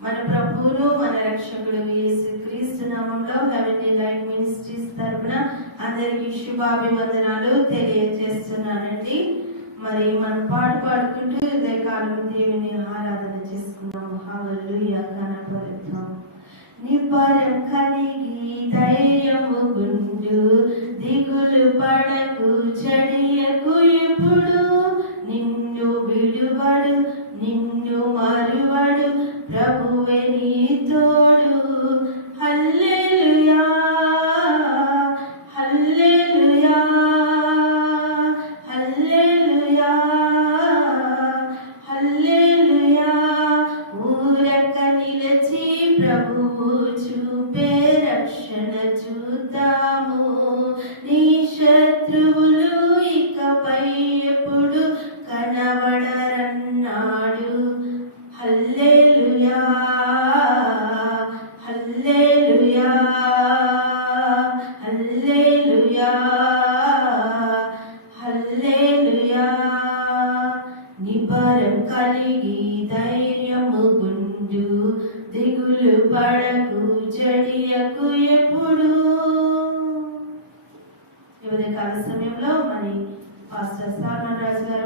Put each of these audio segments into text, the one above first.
మన ప్రభువును మన రక్షకుడు యేసు క్రీస్తు నామంలో హెవెన్లీ లైట్ మినిస్ట్రీస్ తరపున అందరికీ శుభాభివందనాలు తెలియజేస్తున్నానండి. మరి మనం పాట పాడుకుంటూ ఉదయకాలం దేవుని ఆరాధన చేసుకున్నాము హల్లెలూయా కనపడుతాం నిపరం కలిగి ధైర్యము గుండు దిగులు పడకు చడియకు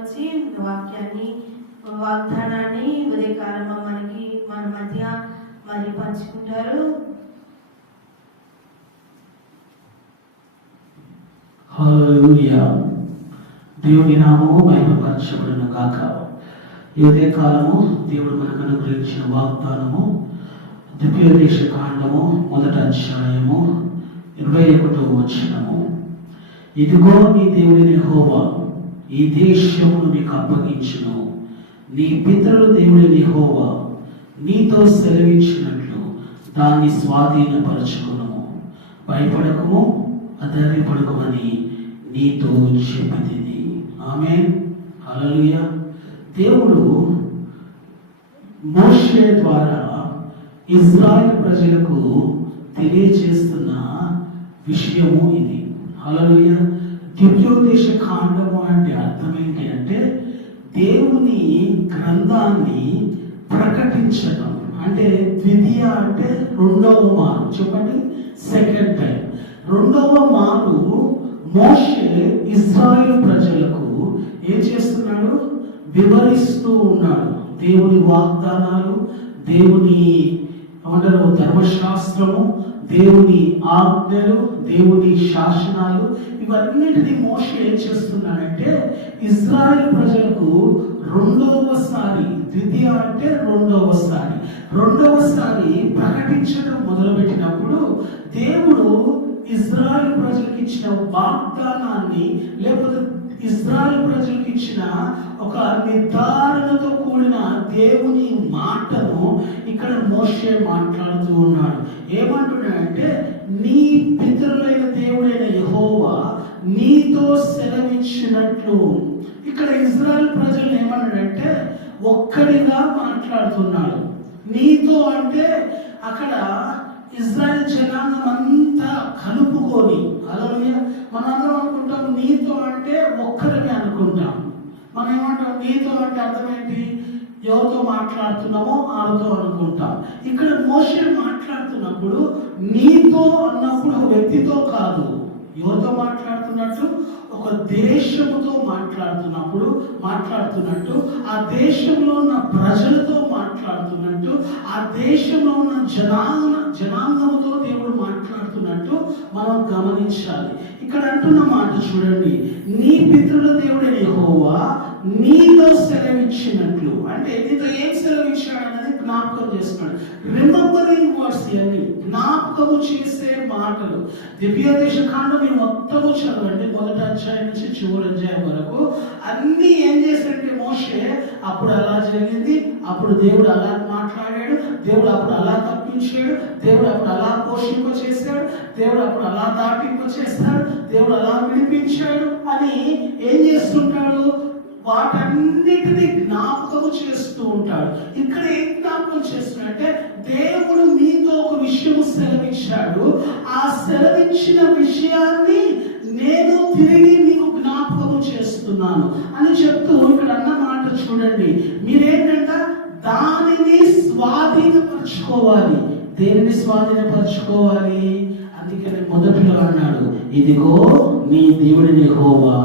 వచ్చి వాక్యాన్ని వాగ్దానాన్ని ఉదయకాలంలో మనకి మన మధ్య మరి పంచుకుంటారు. హల్లెలూయా. దేవుని నామము మహిమపరచబడిన కాక ఈ కాలము దేవుడు మనకు అనుగ్రహించిన వాగ్దానము ద్వితీయోదేశ కాండము మొదట అధ్యాయము ఇరవై ఒకటో వచనము. ఇదిగో నీ దేవుడి హోవా ఈ దేశమును నీకు అప్పగించును. నీ పితరుల దేవుడు నిహోవా నీతో సెలవించినట్లు దాన్ని స్వాధీనపరచుకును. భయపడకము అధైర్యపడకమని నీతో చెప్పింది ఆమె అలలుయ దేవుడు మోషే ద్వారా ఇజ్రాయెల్ ప్రజలకు తెలియజేస్తున్న విషయము ఇది. హల్లెలూయ. దివ్యోదేశ కాండము అంటే అర్థం ఏంటి అంటే దేవుని గ్రంథాన్ని ప్రకటించడం. అంటే ద్వితీయ అంటే రెండవ మారు. చెప్పండి. Second time. రెండవ మారు మోషే ఇజ్రాయెల్ ప్రజలకు ఏం చేస్తున్నాడు? వివరిస్తూ ఉన్నాడు. దేవుని వాగ్దానాలు దేవుని ఏమంటారు ధర్మశాస్త్రము దేవుని ఆజ్ఞలు దేవుని శాసనాలు ఇవన్నిటిని మోషే ఏం చేస్తున్నాడంటే ఇజ్రాయెల్ ప్రజలకు రెండవసారి ద్వితీయ అంటే రెండవసారి రెండవసారి ప్రకటించడం మొదలుపెట్టినప్పుడు దేవుడు ఇజ్రాయెల్ ప్రజలకు ఇచ్చిన వాగ్దానాన్ని లేకపోతే ఇజ్రాయెల్ ప్రజలకు ఇచ్చిన ఒక నిర్ధారణతో కూడిన దేవుని మాటను ఇక్కడ మోషే మాట్లాడుతూ ఉన్నాడు. ఏమంటున్నాడంటే నీ పితరులైన దేవుడైన యహోవా నీతో సెలవిచ్చినట్లు. ఇక్కడ ఇజ్రాయల్ ప్రజలు ఏమన్నాడంటే ఒక్కడిగా మాట్లాడుతున్నాడు. నీతో అంటే అక్కడ ఇజ్రాయెల్ జనాంగం అంతా కలుపుకొని అలా మనందరం అనుకుంటాం. నీతో అంటే ఒక్కరిని అనుకుంటాం. మనం ఏమంటాం? నీతో అంటే అర్థం ఏంటి ఎవరితో మాట్లాడుతున్నామో వాళ్ళతో అనుకుంటాం. ఇక్కడ మోషే మాట్లాడుతున్నప్పుడు నీతో అన్నప్పుడు వ్యక్తితో కాదు. ఎవరితో మాట్లాడుతున్నట్టు? ఒక దేశముతో మాట్లాడు మాట్లాడుతున్నట్టు ఆ దేశంలో ఉన్న ప్రజలతో మాట్లాడుతున్నట్టు ఆ దేశంలో ఉన్న జనాంగ జనాంగముతో దేవుడు మాట్లాడుతున్నట్టు మనం గమనించాలి. ఇక్కడ అంటున్న మాట చూడండి నీ పితృల దేవుడైన హోవా నీతో సెలవిచ్చినట్లు. అంటే నీతో ఏం సెలవిచ్చాడు? జ్ఞాపకం చేస్తున్నాడు. రిమెంబరింగ్ వర్డ్స్ ఇవన్నీ. జ్ఞాపకము చేసే మాటలు. దివ్యోదేశ కాండం మీరు మొత్తము చదవండి. మొదటి అధ్యాయం నుంచి చివరి అధ్యాయం వరకు. అన్ని ఏం చేశాడంటే మోషే అప్పుడు అలా జరిగింది అప్పుడు దేవుడు అలా మాట్లాడాడు దేవుడు అప్పుడు అలా తప్పించాడు దేవుడు అప్పుడు అలా పోషింప చేశాడు దేవుడు అప్పుడు అలా దాటింప చేస్తాడు దేవుడు అలా విడిపించాడు అని ఏం చేస్తుంటాడు? వాటన్నిటిని జ్ఞాపకము చేస్తూ ఉంటాడు. ఇక్కడ ఏం జ్ఞాపకం చేస్తున్నాడంటే దేవుడు మీతో ఒక విషయము సెలవిచ్చాడు. ఆ సెలవిచ్చిన విషయాన్ని నేను తిరిగి మీకు జ్ఞాపకం చేస్తున్నాను అని చెప్తూ ఇక్కడ అన్న మాట చూడండి. మీరేంటంట దానిని స్వాధీనపరచుకోవాలి. దేనిని స్వాధీనపరచుకోవాలి? అందుకని మొదటిలో అన్నాడు ఇదిగో నీ దేవుడిని హోవా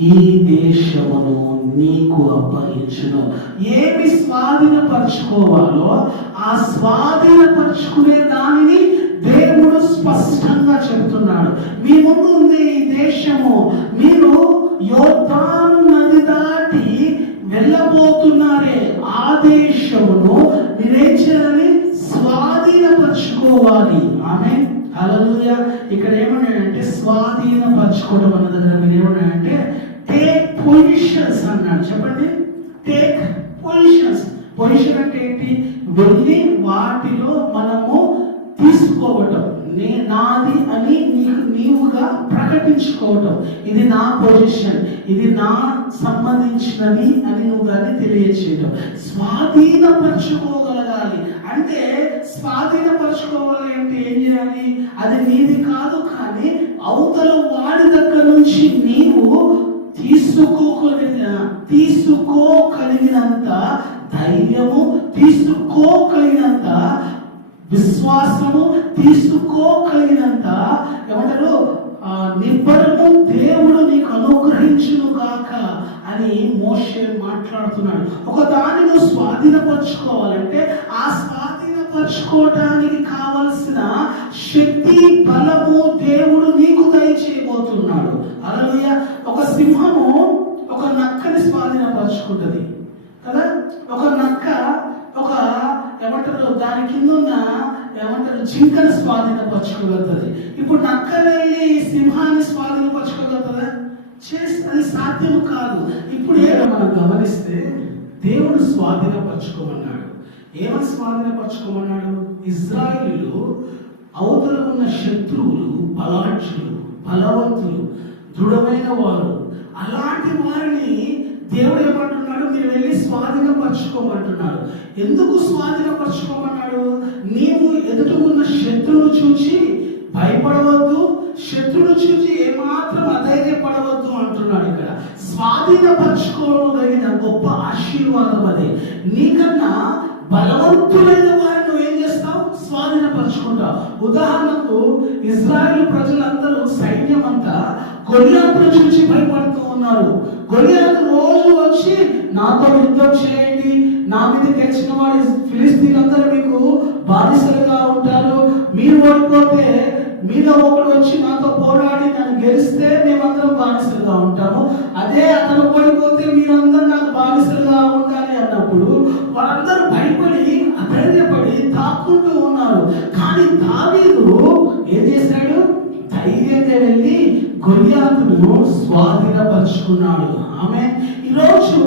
ఈ దేశమును నీకు అప్పగించును. ఏమి స్వాధీనపరచుకోవాలో ఆ స్వాధీనపరచుకునే దానిని దేవుడు స్పష్టంగా చెబుతున్నాడు. మీ ముందు ఉంది ఈ దేశము. మీరు యోధాను నది దాటి వెళ్ళబోతున్నారే. ఆ దేశమును మీరేం చేయాలి స్వాధీనపరచుకోవాలి. ఆమె అలలుయ ఇక్కడ ఏమన్నాడంటే స్వాధీనపరచుకోవడం అన్న దగ్గర మీరు ఏమన్నాడంటే అన్నాడు. చెప్పండి. టేక్ పొజిషన్స్ పొజిషన్ అంటే ఏంటి? వెళ్ళి వాటిలో మనము తీసుకోవటం. నే నాది అని నీకు నీవుగా ప్రకటించుకోవటం. ఇది నా పొజిషన్ ఇది నా సంబంధించినది అని నువ్వు దాన్ని తెలియచేయటం. స్వాధీనపరచుకోగలగాలి. అంటే స్వాధీనపరచుకోవాలి అంటే ఏం చేయాలి? అది నీది కాదు కానీ అవతల వాడి దగ్గర నుంచి నీవు తీసుకోగలిగిన తీసుకోగలిగినంత ధైర్యము తీసుకోగలిగినంత విశ్వాసము తీసుకోగలిగినంత ఏమంటారు? ఆ, నిబ్బరము దేవుడు నీకు అనుగ్రహించును కాక అని మోషే మాట్లాడుతున్నాడు. ఒక దానిలో స్వాధీనపరచుకోవాలంటే ఆ స్వాధీనపరచుకోవడానికి కావలసిన శక్తి బలము దేవుడు నీకు దయచేయబోతున్నాడు. అలలోయ ఒక సింహము ఒక నక్కని స్వాధీనపరచుకుంటది. కదా? ఒక నక్క ఒక ఏమంటారు దాని కింద ఉన్న ఏమంటారు జింకను స్వాధీనపరచుకోగలుగుతుంది ఇప్పుడు నక్క వెళ్ళి ఈ సింహాన్ని స్వాధీనపరచుకోగలుగుతుందా చేస్తే సాధ్యం కాదు. ఇప్పుడు ఏదో మనం గమనిస్తే దేవుడు స్వాధీనపరచుకోమన్నాడు. ఏమని స్వాధీనపరచుకోమన్నాడు? ఇజ్రాయిల్లో అవతల ఉన్న శత్రువులు బలాక్షులు బలవంతులు దృఢమైన వారు అలాంటి వారిని దేవుడు ఏమంటున్నాడు? మీరు వెళ్ళి స్వాధీనపరచుకోమంటున్నాడు. ఎందుకు స్వాధీనపరచుకోమన్నాడు? నీవు ఎదుట ఉన్న శత్రువును చూచి భయపడవద్దు శత్రువును చూచి ఏమాత్రం అధైర్యపడవద్దు అంటున్నాడు ఇక్కడ. స్వాధీనపరచుకోగలిగిన గొప్ప ఆశీర్వాదం అది. నీకన్నా బలవంతులైన వారిని ఏం చేస్తావు? స్వాధీనపరచుకుంటావు. ఉదాహరణకు ఇజ్రాయెల్ ప్రజలందరూ సైన్యం అంతా గొలియాతును చూసి భయపడుతూ ఉన్నారు. గొలియాతు రోజు వచ్చి నాతో యుద్ధం చేయండి. నా మీద గెలిచిన వాడి ఫిలిస్తీన్లందరూ మీకు బాధిసలుగా ఉంటారు. మీరు ఓడిపోతే మీద ఒకడు వచ్చి నాతో పోరాడి నన్ను గెలిస్తే మేమందరం బానిసలుగా ఉంటాము. అదే అతను ఓడిపోతే మీరందరూ నాకు బానిసలుగా ఉంటారు అన్నప్పుడు వాళ్ళందరూ భయపడి అధైర్యపడి తాక్కుంటూ ఉన్నారు. కానీ దావీదు ఏం చేశాడు? ధైర్యంగా వెళ్ళి గొలియాతును స్వాధీనపరుచుకున్నాడు. ఆమె ఈరోజు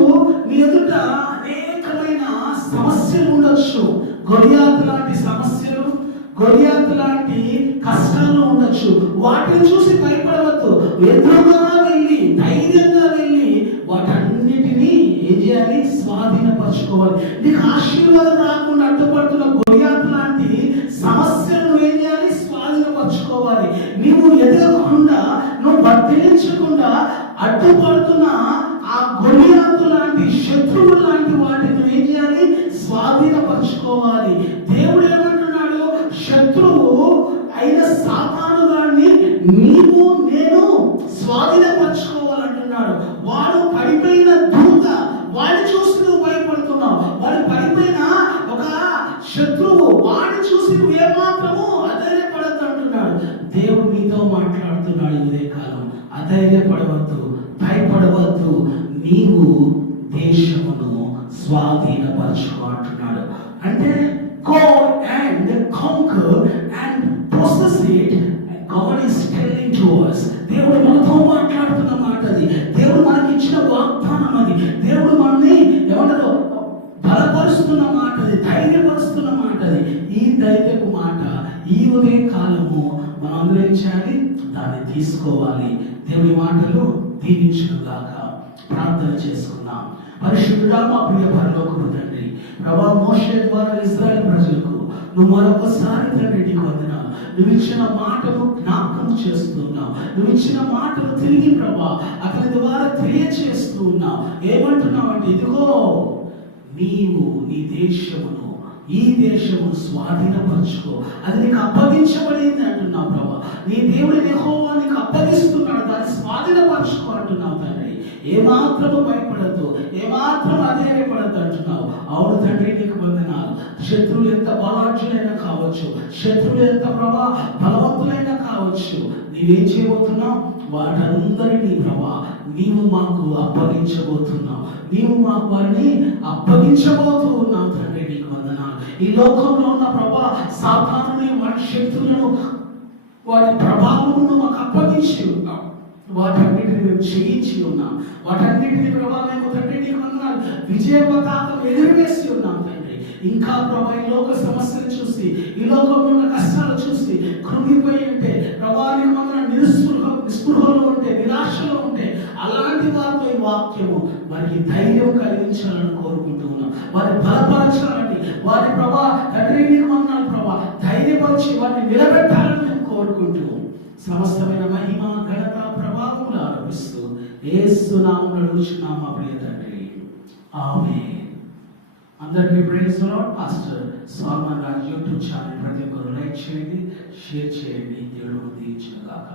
మీ ఎదుట అనేకమైన సమస్యలు ఉండొచ్చు. గొలియాతు లాంటి సమస్యలు గొలియాతు లాంటి కష్టాలు ఉండొచ్చు. వాటిని చూసి భయపడవద్దు. ఎదురుగా స్వాధీనపరచుకోవాలి. నీకు ఆశీర్వాదం రాకుండా అడ్డుపడుతున్న గొలియాతు లాంటి సమస్యలను ఏం చేయాలి? స్వాధీనపరచుకోవాలి. నీవు ఎదగకుండా నువ్వు వర్తించకుండా అడ్డుపడుతున్న ఆ గొలియాతు లాంటి శత్రువు లాంటి వాటిని భయపడవద్దు భయపడవద్దు. నీవు దేశమును స్వాధీనపరచుకో అంటున్నాడు అంటే go and conquer and possess it God is telling to us దేవుడు మనతో మాట్లాడుతున్న మాట అది. దేవుడు మనకి ఇచ్చిన వాగ్దానం అది. దేవుడు మనల్ని ఏమంటారు బలపరుస్తున్న మాట అది ధైర్యపరుస్తున్న మాట అది. ఈ ధైర్యపు మాట ఈ ఉదయ కాలము మనం అందరూ ఏం చేయాలి? దాన్ని తీసుకోవాలి. దేవుని మాటలు దీవించుగాక ప్రార్థన చేసుకున్నాం. పరిశుద్ధుడా మా ప్రియ పరలోకము తండ్రి ప్రభా మోషే ద్వారా ఇస్రాయల్ ప్రజలకు నువ్వు మరొకసారి తండ్రి నీకు వందనాలు. నువ్వు ఇచ్చిన మాటలు జ్ఞాపకం చేస్తున్నావు. నువ్వు ఇచ్చిన మాటలు తిరిగి ప్రభా అతని ద్వారా తెలియచేస్తూ ఉన్నావు ఏమంటున్నావు అంటే ఇదిగో నీవు నీ దేశమును ఈ దేశము స్వాధీనపరచుకో. అది నీకు అప్పగించబడింది అంటున్నావు ప్రభా. నీ దేవుడి నిహోవా నీకు అప్పగిస్తున్నాడు. దాన్ని స్వాధీనపరచుకో అంటున్నావు తండ్రి. ఏమాత్రము భయపడద్దు. ఏమాత్రం అధైర్యపడద్దు అంటున్నావు. అవును తండ్రి నీకు వందనాలు. శత్రువులు ఎంత బలాఢ్యులైనా కావచ్చు. శత్రువులు ఎంత ప్రభా బల కావచ్చు నీవేం చేయబోతున్నావు? వాటందరినీ ప్రభా నీవు మాకు అప్పగించబోతున్నావు. నీవు మాకు వారిని అప్పగించబోతూ ఉన్నావు తండ్రి నీకు వందనాలు. ఈ లోకంలో ఉన్న ప్రభా సాధారణ వాటి శక్తులను వారి ప్రభావమును మాకు అప్పగించి ఉన్నాం. వాటన్నిటిని మేము చేయించి ఉన్నాం. వాటన్నిటిని ప్రభావం మేము తండ్రి నీకు వందనాలు. విజయ పతాకం ఎదురువేసి ఉన్నాం తండ్రి. ఇంకా ప్రభా ఈ లోక సమస్యలు చూసి ఈ లోకంలో ఉన్న కష్టాలు చూసి కృంగిపోయి ఉంటే ప్రభా మన నిస్పృహ నిస్పృహలో ఉంటే నిరాశలో ఉంటే అలాంటి వారితో ఈ వాక్యము వారికి ధైర్యం కలిగించాలని కోరుకుంటూ ఉన్నాం. వారి బలపరచాలని వారి ప్రభా తండ్రి నిర్మాణాలు ప్రభా ధైర్యపరిచి వారిని నిలబెట్టాలని మేము కోరుకుంటూ సమస్తమైన మహిమ ఘనత ప్రభావములు ఆరోపిస్తూ ఏసు నామం అడుగుచున్నాం ప్రియ తండ్రి. అందరికీ praise pastor Solomon Raj YouTube channel ప్రతి ఒక్కరు లైక్ చేయండి షేర్ చేయండి. దేవుడు దీవించుగాక